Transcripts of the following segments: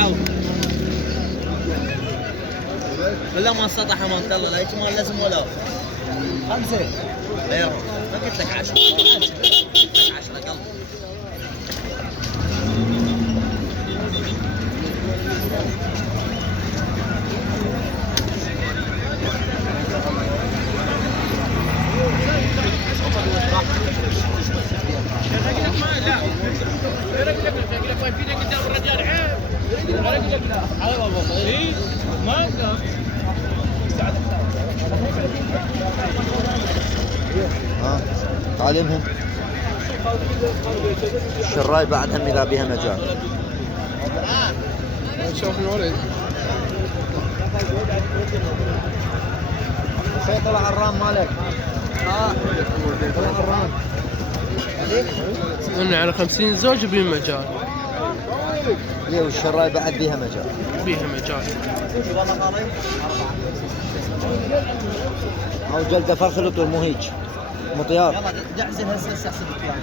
4 ولا ما سطح امانة الله لا يجمال لازم ولا 5 غير ما قلت لك 10 قلت لك 10 قلب. تعليمهم الشراي بعدهم إذا بها مجال. نشوف الولد طلع الرام مالك. طلع الرام قلنا على 50 زوج بين مجال. ليه والشراي بعد بيها مجال. بيها مجال. أو جلده فرخ مو هيك مطيار. يلا دعزل هسه احسب الكلام.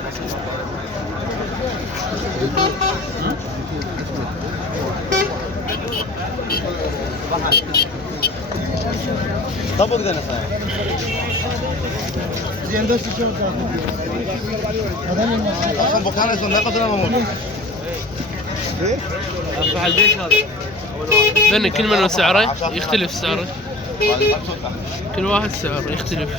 طبق ذا نصايح زين بس شو هذا اصلا بكره يصير ناقص ولا ممنوع ايه اربع البيت هذا لأن كل من سعره يختلف سعره. كل واحد سعره يختلف.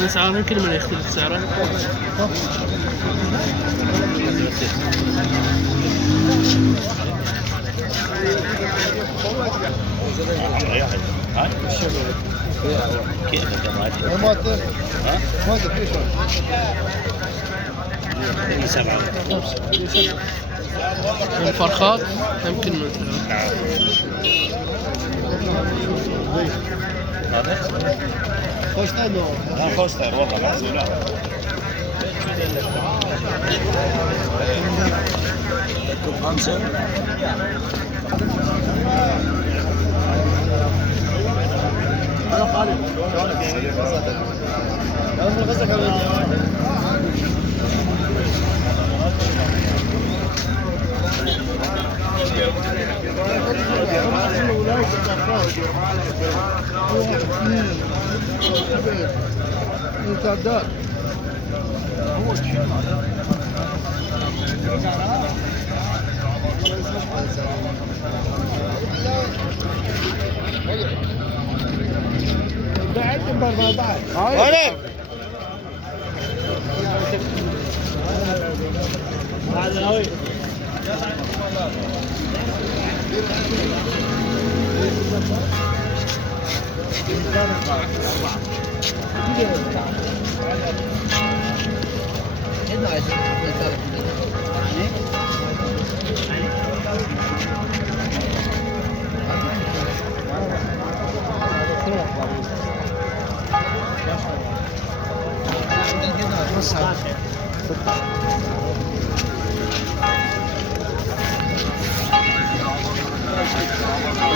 من سعرهم كل من يختلف سعره. الفرخات يمكن مثلا خوستر والله محسولات خمسة أنا خالد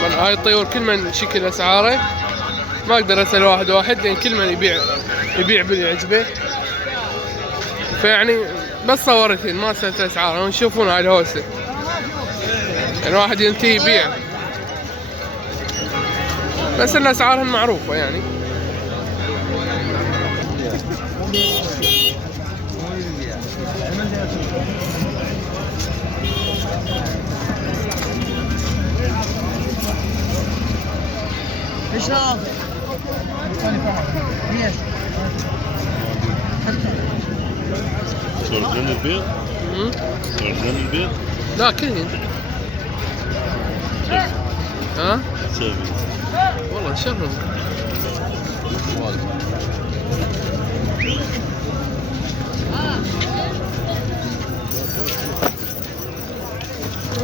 طبعا هاي الطيور كل من شكل اسعاره ما اقدر اسال واحد واحد لان كل من يبيع باللي يعجبه. فيعني بس صورتين ما سالت اسعاره ونشوفون هاي الهوسه يعني واحد ينتهي يبيع بس ان اسعارهم معروفه يعني. ايش ناخذ؟ تورجن البيض؟ تورجن البيض؟ لا كلين. ها؟ سوي والله شرهم.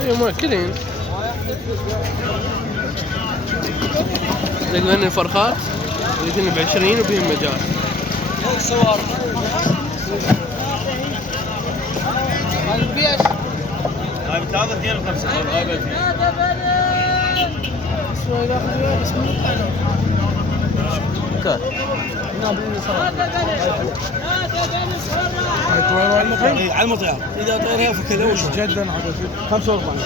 ايوه ما كلين. لقينا الفرخات يجينا ب20 وبهم مجال. صور هاي بتاخذ 52 هاي على المطعم اذا طيرها فكذوش جدا 45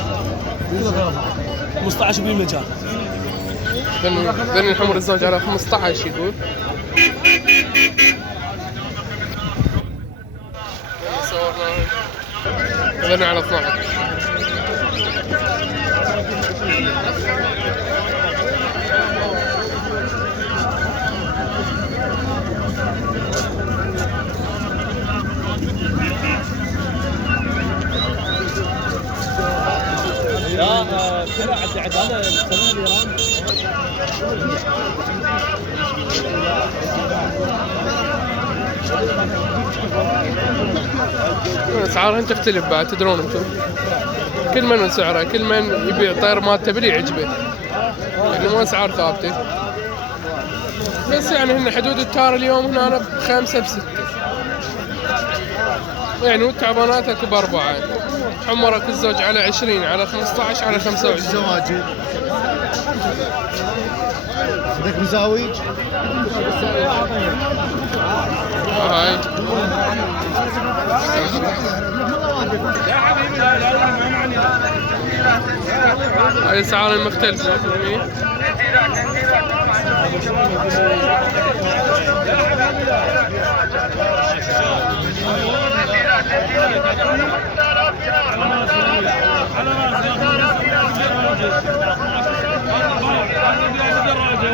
15 بالمجال. ذني الحمر الزوج على 15 يقول. ذني على 12. لا كذا عد هذا يسمونه الايران. اسعارهم تختلف بعد تدرون انتم. كل من سعره، كل من يبيع طير مالته بلي يعجبه. يعني مو اسعار ثابته. بس يعني هن حدود التار اليوم هنا ب5 ب6. يعني والتعبانات اكو ب4. حمرك الزوج على 20 على 15 على 25. الزواجر عندك مزاوج؟ هاي هاي اسعار المختلفة.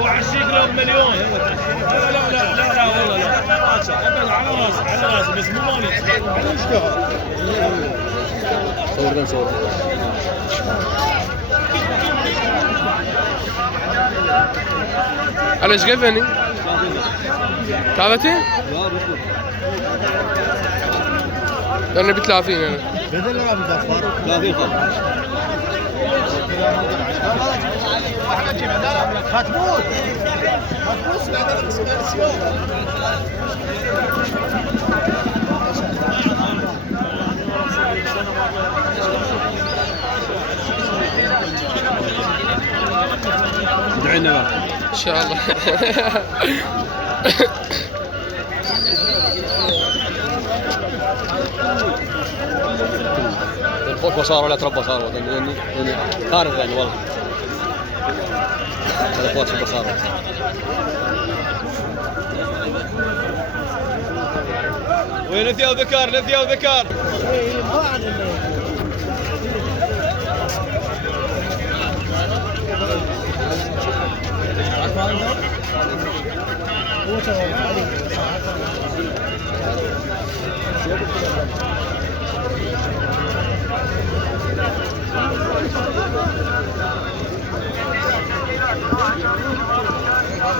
وعشيك له بمليون. لا لا لا لا لا والله لا على راسي بس مو مالي. صور على ايش قفني؟ 30؟ لأنه ب30 أنا. بدل ولا بدفع؟ 30 هتموت ادعي لنا بقى إن شاء الله. الفوق بصار ولا تربى صار خارج يعني والله هذا فوق البصار. وين نثيا وذكر نثيا وذكر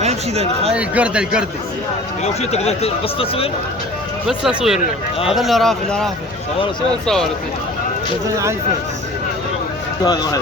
اهم شيء ذا هاي القردة لو شيء تقدر بس تصوير بس تصوير اليوم. هذا اللي رافع شو صورتي؟ نزلني على الفيس هذا